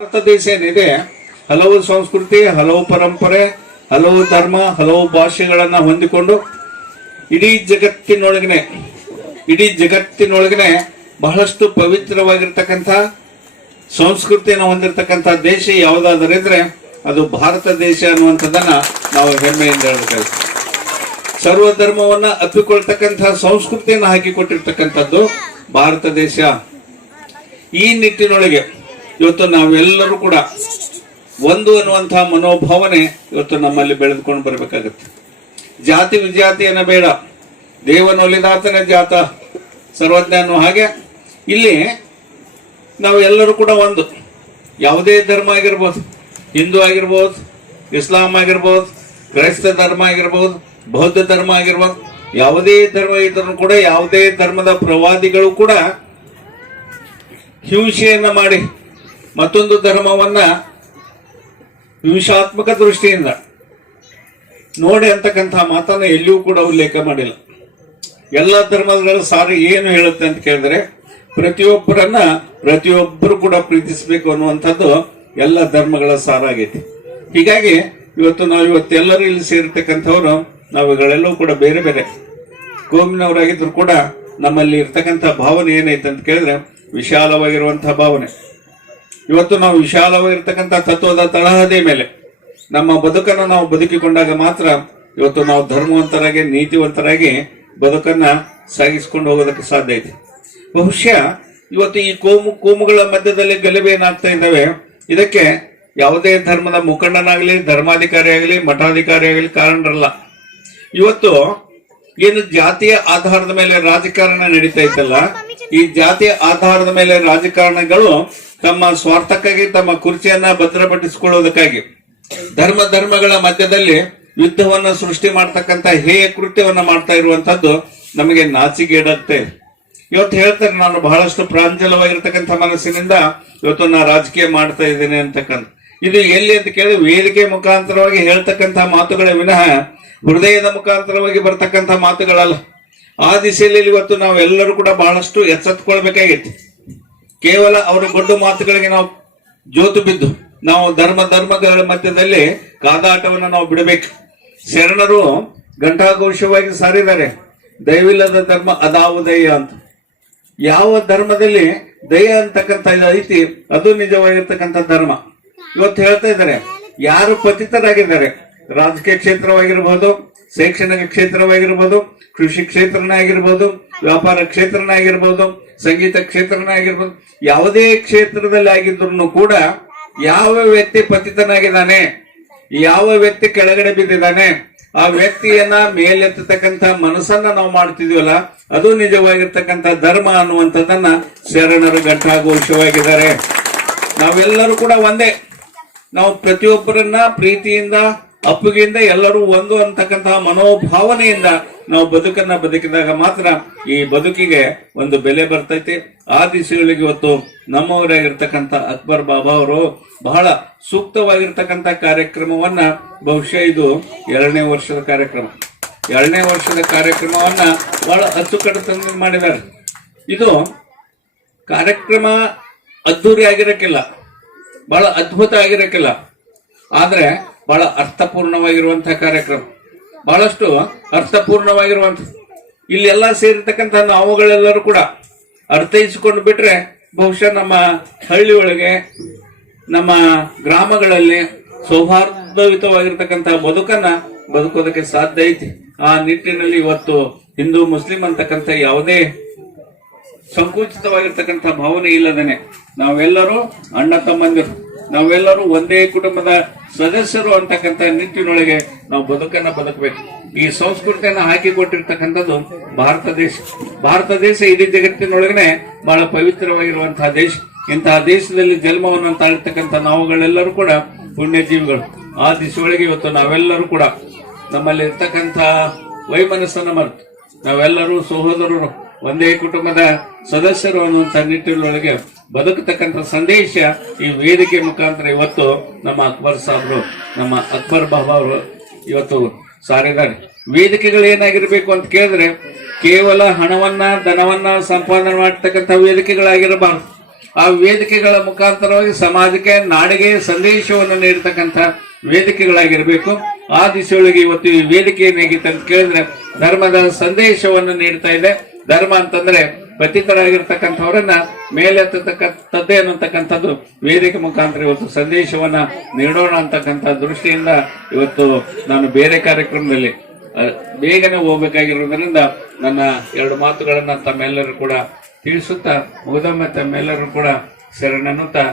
ಭಾರತ ದೇಶ ಏನಿದೆ ಹಲವು ಸಂಸ್ಕೃತಿ, ಹಲವು ಪರಂಪರೆ, ಹಲವು ಧರ್ಮ, ಹಲವು ಭಾಷೆಗಳನ್ನ ಹೊಂದಿಕೊಂಡು ಇಡೀ ಜಗತ್ತಿನೊಳಗನೆ ಇಡೀ ಜಗತ್ತಿನೊಳಗನೆ ಬಹಳಷ್ಟು ಪವಿತ್ರವಾಗಿರ್ತಕ್ಕಂಥ, ಸಂಸ್ಕೃತಿಯನ್ನು ಹೊಂದಿರತಕ್ಕಂಥ ದೇಶ ಯಾವುದಾದರಿದ್ರೆ ಅದು ಭಾರತ ದೇಶ ಅನ್ನುವಂಥದ್ದನ್ನ ನಾವು ಹೆಮ್ಮೆಯಿಂದ ಹೇಳ್ಬೇಕು ಸರ್ವ ಧರ್ಮವನ್ನ ಅಪ್ಪಿಕೊಳ್ತಕ್ಕಂಥ, ಸಂಸ್ಕೃತಿಯನ್ನು ಹಾಕಿಕೊಟ್ಟಿರ್ತಕ್ಕಂಥದ್ದು ಭಾರತ ದೇಶ. ಈ ನಿಟ್ಟಿನೊಳಗೆ ಇವತ್ತು ನಾವೆಲ್ಲರೂ ಕೂಡ ಒಂದು ಅನ್ನುವಂತಹ ಮನೋಭಾವನೆ ಇವತ್ತು ನಮ್ಮಲ್ಲಿ ಬೆಳೆದುಕೊಂಡು ಬರಬೇಕಾಗತ್ತೆ. ಜಾತಿ ವಿಜಾತಿಯನ್ನು ಬೇಡ. ದೇವನೊಲಿದಾತನೇ ಜಾತ. ಸರ್ವಜ್ಞ ಅನ್ನೋ ಹಾಗೆ. ಇಲ್ಲಿ ನಾವು ಎಲ್ಲರೂ ಕೂಡ ಒಂದು. ಯಾವುದೇ ಧರ್ಮ ಆಗಿರ್ಬೋದು, ಹಿಂದೂ ಆಗಿರ್ಬೋದು, ಇಸ್ಲಾಂ ಆಗಿರ್ಬೋದು, ಕ್ರೈಸ್ತ ಧರ್ಮ ಆಗಿರ್ಬೋದು, ಬೌದ್ಧ ಧರ್ಮ ಆಗಿರ್ಬೋದು, ಯಾವುದೇ ಧರ್ಮ ಇದ್ರೂ ಕೂಡ, ಯಾವುದೇ ಧರ್ಮದ ಪ್ರವಾದಿಗಳು ಕೂಡ ಹಿಂಸೆಯನ್ನು ಮಾಡಿ ಮತ್ತೊಂದು ಧರ್ಮವನ್ನ ವಿಮಿಷಾತ್ಮಕ ದೃಷ್ಟಿಯಿಂದ ನೋಡಿ ಅಂತಕ್ಕಂಥ ಮಾತನ್ನ ಎಲ್ಲಿಯೂ ಕೂಡ ಉಲ್ಲೇಖ ಮಾಡಿಲ್ಲ. ಎಲ್ಲ ಧರ್ಮಗಳ ಸಾರಿ ಏನು ಹೇಳುತ್ತೆ ಅಂತ ಕೇಳಿದ್ರೆ ಪ್ರತಿಯೊಬ್ಬರನ್ನ ಪ್ರತಿಯೊಬ್ಬರು ಕೂಡ ಪ್ರೀತಿಸಬೇಕು ಅನ್ನುವಂಥದ್ದು ಎಲ್ಲ ಧರ್ಮಗಳ ಸಾರ ಆಗೈತಿ ಹೀಗಾಗಿ ಇವತ್ತು ನಾವು ಇವತ್ತೆಲ್ಲರೂ ಇಲ್ಲಿ ಸೇರಿರ್ತಕ್ಕಂಥವ್ರು ನಾವುಗಳೆಲ್ಲವೂ ಕೂಡ ಬೇರೆ ಬೇರೆ ಕೋಮಿನವರಾಗಿದ್ರು ಕೂಡ ನಮ್ಮಲ್ಲಿ ಇರ್ತಕ್ಕಂಥ ಭಾವನೆ ಏನೈತೆ ಅಂತ ಕೇಳಿದ್ರೆ ವಿಶಾಲವಾಗಿರುವಂತಹ ಭಾವನೆ. ಇವತ್ತು ನಾವು ವಿಶಾಲವಾಗಿರ್ತಕ್ಕಂಥ ತತ್ವದ ತಳಹದಿ ಮೇಲೆ ನಮ್ಮ ಬದುಕನ್ನು ನಾವು ಬದುಕಿಕೊಂಡಾಗ ಮಾತ್ರ ಇವತ್ತು ನಾವು ಧರ್ಮವಂತರಾಗಿ, ನೀತಿವಂತರಾಗಿ ಬದುಕನ್ನ ಸಾಗಿಸಿಕೊಂಡು ಹೋಗೋದಕ್ಕೆ ಸಾಧ್ಯ ಐತೆ. ಬಹುಶಃ ಇವತ್ತು ಈ ಕೋಮು, ಕೋಮುಗಳ ಮಧ್ಯದಲ್ಲಿ ಗಲಭೆ ಏನಾಗ್ತಾ ಇದ್ದಾವೆ, ಇದಕ್ಕೆ ಯಾವುದೇ ಧರ್ಮದ ಮುಖಂಡನಾಗಲಿ, ಧರ್ಮಾಧಿಕಾರಿ ಆಗಲಿ, ಮಠಾಧಿಕಾರಿ ಆಗಲಿ ಕಾರಣರಲ್ಲ. ಇವತ್ತು ಏನು ಜಾತಿಯ ಆಧಾರದ ಮೇಲೆ ರಾಜಕಾರಣ ನಡೀತಾ ಇತ್ತಲ್ಲ, ಈ ಜಾತಿಯ ಆಧಾರದ ಮೇಲೆ ರಾಜಕಾರಣಗಳು ತಮ್ಮ ಸ್ವಾರ್ಥಕ್ಕಾಗಿ, ತಮ್ಮ ಕುರ್ಚಿಯನ್ನ ಭದ್ರಪಡಿಸಿಕೊಳ್ಳುವುದಕ್ಕಾಗಿ. ಧರ್ಮ ಧರ್ಮಗಳ ಮಧ್ಯದಲ್ಲಿ ಯುದ್ಧವನ್ನ ಸೃಷ್ಟಿ ಮಾಡ್ತಕ್ಕಂತ ಹೇಯ ಕೃತ್ಯವನ್ನ ಮಾಡ್ತಾ ಇರುವಂತದ್ದು ನಮಗೆ ನಾಚಿಗೇಡತ್ತೆ ಇವತ್ತು ಹೇಳ್ತಾರೆ, ನಾನು ಬಹಳಷ್ಟು ಪ್ರಾಂಜಲವಾಗಿರ್ತಕ್ಕಂಥ ಮನಸ್ಸಿನಿಂದ ಇವತ್ತು ನಾ ರಾಜಕೀಯ ಮಾಡ್ತಾ ಇದ್ದೇನೆ ಅಂತಕ್ಕಂಥ. ಇದು ಎಲ್ಲಿ ಅಂತ ಕೇಳಿದ್ರೆ ವೇದಿಕೆ ಮುಖಾಂತರವಾಗಿ ಹೇಳ್ತಕ್ಕಂಥ ಮಾತುಗಳ ವಿನಃ ಹೃದಯದ ಮುಖಾಂತರವಾಗಿ ಬರ್ತಕ್ಕಂಥ ಮಾತುಗಳಲ್ಲ. ಆ ದಿಸೆಯಲ್ಲಿ ಇವತ್ತು ನಾವೆಲ್ಲರೂ ಕೂಡ ಬಹಳಷ್ಟು ಎಚ್ಚೆತ್ಕೊಳ್ಬೇಕಾಗಿತ್ತು. ಕೇವಲ ಅವರ ದೊಡ್ಡ ಮಾತುಗಳಿಗೆ ನಾವು ಜೋತು ಬಿದ್ದು, ನಾವು ಧರ್ಮ ಧರ್ಮಗಳ ಮಧ್ಯದಲ್ಲಿ ಕಾದಾಟವನ್ನು ನಾವು ಬಿಡಬೇಕು. ಶರಣರು ಘಂಟಾಘೋಷವಾಗಿ ಸಾರಿದ್ದಾರೆ, ದಯವಿಲ್ಲದ ಧರ್ಮ ಅದಾವು ದಯ ಅಂತ. ಯಾವ ಧರ್ಮದಲ್ಲಿ ದಯ ಅಂತಕ್ಕಂಥ ಐತಿ ಅದು ನಿಜವಾಗಿರ್ತಕ್ಕಂಥ ಧರ್ಮ. ಇವತ್ತು ಹೇಳ್ತಾ ಇದ್ದಾರೆ, ಯಾರು ಪತಿತರಾಗಿದ್ದಾರೆ, ರಾಜಕೀಯ ಕ್ಷೇತ್ರವಾಗಿರ್ಬೋದು, ಶೈಕ್ಷಣಿಕ ಕ್ಷೇತ್ರವಾಗಿರ್ಬೋದು ಕೃಷಿ ಕ್ಷೇತ್ರನೇ ಆಗಿರ್ಬೋದು ವ್ಯಾಪಾರ ಕ್ಷೇತ್ರನೇ ಆಗಿರ್ಬೋದು ಸಂಗೀತ ಕ್ಷೇತ್ರನೇ ಆಗಿರ್ಬೋದು ಯಾವುದೇ ಕ್ಷೇತ್ರದಲ್ಲಿ ಆಗಿದ್ರು ಕೂಡ ಯಾವ ವ್ಯಕ್ತಿ ಪತಿತನಾಗಿದ್ದಾನೆ, ಯಾವ ವ್ಯಕ್ತಿ ಕೆಳಗಡೆ ಬಿದ್ದಿದ್ದಾನೆ, ಆ ವ್ಯಕ್ತಿಯನ್ನ ಮೇಲೆತ್ತತಕ್ಕಂತ ಮನಸ್ಸನ್ನ ನಾವು ಮಾಡ್ತಿದೀವಲ್ಲ, ಅದು ನಿಜವಾಗಿರ್ತಕ್ಕಂಥ ಧರ್ಮ ಅನ್ನುವಂಥದ್ದನ್ನ ಶರಣರು ಘಟ್ಟಾಘೋಷವಾಗಿದ್ದಾರೆ. ನಾವೆಲ್ಲರೂ ಕೂಡ ಒಂದೇ. ನಾವು ಪ್ರತಿಯೊಬ್ಬರನ್ನ ಪ್ರೀತಿಯಿಂದ ಅಪ್ಪುಗೆಯಿಂದ ಎಲ್ಲರೂ ಒಂದು ಅಂತಕ್ಕಂತಹ ಮನೋಭಾವನೆಯಿಂದ ನಾವು ಬದುಕನ್ನ ಬದುಕಿದಾಗ ಮಾತ್ರ ಈ ಬದುಕಿಗೆ ಒಂದು ಬೆಲೆ ಬರ್ತೈತಿ. ಆ ದಿಸೆಗಳಿಗೆ ಇವತ್ತು ನಮ್ಮವರಾಗಿರ್ತಕ್ಕಂಥ ಅಕ್ಬರ್ ಬಾಬಾ ಅವರು ಬಹಳ ಸೂಕ್ತವಾಗಿರ್ತಕ್ಕಂಥ ಕಾರ್ಯಕ್ರಮವನ್ನ, ಬಹುಶಃ ಇದು ಎರಡನೇ ವರ್ಷದ ಕಾರ್ಯಕ್ರಮ. ಎರಡನೇ ವರ್ಷದ ಕಾರ್ಯಕ್ರಮವನ್ನ ಬಹಳ ಅಚ್ಚುಕಟ್ಟುತನದಿಂದ ಮಾಡಿದ್ದಾರೆ. ಇದು ಕಾರ್ಯಕ್ರಮ ಅದ್ದೂರಿ ಆಗಿರಕ್ಕಿಲ್ಲ ಬಹಳ ಅದ್ಭುತ ಆಗಿರಕ್ಕಿಲ್ಲ. ಆದ್ರೆ ಬಹಳ ಅರ್ಥಪೂರ್ಣವಾಗಿರುವಂತಹ ಕಾರ್ಯಕ್ರಮ. ಬಹಳಷ್ಟು ಅರ್ಥಪೂರ್ಣವಾಗಿರುವಂತ ಎಲ್ಲ ಸೇರಿರ್ತಕ್ಕಂಥ ನಾವುಗಳೆಲ್ಲರೂ ಕೂಡ ಅರ್ಥೈಸಿಕೊಂಡು ಬಿಟ್ರೆ ಬಹುಶಃ ನಮ್ಮ ಹಳ್ಳಿ ಒಳಗೆ ನಮ್ಮ ಗ್ರಾಮಗಳಲ್ಲಿ ಸೌಹಾರ್ದಯುತವಾಗಿರ್ತಕ್ಕಂತಹ ಬದುಕನ್ನ ಬದುಕೋದಕ್ಕೆ ಸಾಧ್ಯ ಐತಿ. ಆ ನಿಟ್ಟಿನಲ್ಲಿ ಇವತ್ತು ಹಿಂದೂ ಮುಸ್ಲಿಂ ಅಂತಕ್ಕಂಥ ಯಾವುದೇ ಸಂಕುಚಿತವಾಗಿರ್ತಕ್ಕಂಥ ಭಾವನೆ ಇಲ್ಲದೇನೆ ನಾವೆಲ್ಲರೂ ಅಣ್ಣ ತಮ್ಮಂದಿರು ನಾವೆಲ್ಲರೂ ಒಂದೇ ಕುಟುಂಬದ ಸದಸ್ಯರು ಅಂತಕ್ಕಂಥ ನಿಟ್ಟಿನೊಳಗೆ ನಾವು ಬದುಕನ್ನ ಬದುಕಬೇಕು. ಈ ಸಂಸ್ಕೃತಿಯನ್ನ ಹಾಕಿಕೊಟ್ಟಿರ್ತಕ್ಕಂಥದ್ದು ಭಾರತ ದೇಶ. ಭಾರತ ದೇಶ ಇಡೀ ಜಗತ್ತಿನೊಳಗನೆ ಬಹಳ ಪವಿತ್ರವಾಗಿರುವಂತಹ ದೇಶ. ಇಂತಹ ದೇಶದಲ್ಲಿ ಜನ್ಮವನ್ನು ತಾಳಿರ್ತಕ್ಕಂಥ ನಾವುಗಳೆಲ್ಲರೂ ಕೂಡ ಪುಣ್ಯಜೀವಿಗಳು. ಆ ದಿಶೆಯೊಳಗೆ ಇವತ್ತು ನಾವೆಲ್ಲರೂ ಕೂಡ ನಮ್ಮಲ್ಲಿ ಇರ್ತಕ್ಕಂಥ ವೈಮನಸ್ಸನ್ನ ಮರೆತು ನಾವೆಲ್ಲರೂ ಸಹೋದರರು, ಒಂದೇ ಕುಟುಂಬದ ಸದಸ್ಯರು ಅನ್ನುವಂಥ ನಿಟ್ಟಿನೊಳಗೆ ಬದುಕತಕ್ಕಂಥ ಸಂದೇಶ ಈ ವೇದಿಕೆ ಮುಖಾಂತರ ಇವತ್ತು ನಮ್ಮ ಅಕ್ಬರ್ ಸಾಬ್ರು, ನಮ್ಮ ಅಕ್ಬರ್ ಬಾಬಾ ಅವರು ಇವತ್ತು ಸಾರಿದ್ದಾರೆ. ವೇದಿಕೆಗಳು ಏನಾಗಿರ್ಬೇಕು ಅಂತ ಕೇಳಿದ್ರೆ ಕೇವಲ ಹಣವನ್ನ, ಧನವನ್ನ ಸಂಪಾದನೆ ಮಾಡ್ತಕ್ಕಂಥ ವೇದಿಕೆಗಳಾಗಿರಬಾರದು. ಆ ವೇದಿಕೆಗಳ ಮುಖಾಂತರವಾಗಿ ಸಮಾಜಕ್ಕೆ, ನಾಡಿಗೆ ಸಂದೇಶವನ್ನು ನೀಡತಕ್ಕಂಥ ವೇದಿಕೆಗಳಾಗಿರಬೇಕು. ಆ ದಿಸೆಯೊಳಗೆ ಇವತ್ತು ಈ ವೇದಿಕೆ ಏನಾಗಿತ್ತು ಅಂತ ಕೇಳಿದ್ರೆ ಧರ್ಮದ ಸಂದೇಶವನ್ನು ನೀಡ್ತಾ ಇದೆ. ಧರ್ಮ ಅಂತಂದ್ರೆ ಪತಿತರಾಗಿರ್ತಕ್ಕಂಥವ್ರನ್ನ ಮೇಲೆತ್ತತಕ್ಕಂಥದ್ದೇ ಅನ್ನತಕ್ಕಂಥದ್ದು ವೇದಿಕೆ ಮುಖಾಂತರ ಇವತ್ತು ಸಂದೇಶವನ್ನ ನೀಡೋಣ ಅಂತಕ್ಕಂಥ ದೃಷ್ಟಿಯಿಂದ ಇವತ್ತು ನಾನು ಬೇರೆ ಕಾರ್ಯಕ್ರಮದಲ್ಲಿ ಬೇಗನೆ ಹೋಗ್ಬೇಕಾಗಿರೋದ್ರಿಂದ ನನ್ನ ಎರಡು ಮಾತುಗಳನ್ನ ತಮ್ಮೆಲ್ಲರೂ ಕೂಡ ತಿಳಿಸುತ್ತಾ, ಮುಗಿದೊಮ್ಮೆ ತಮ್ಮೆಲ್ಲರೂ ಕೂಡ ಶರಣನ್ನುತ್ತಾ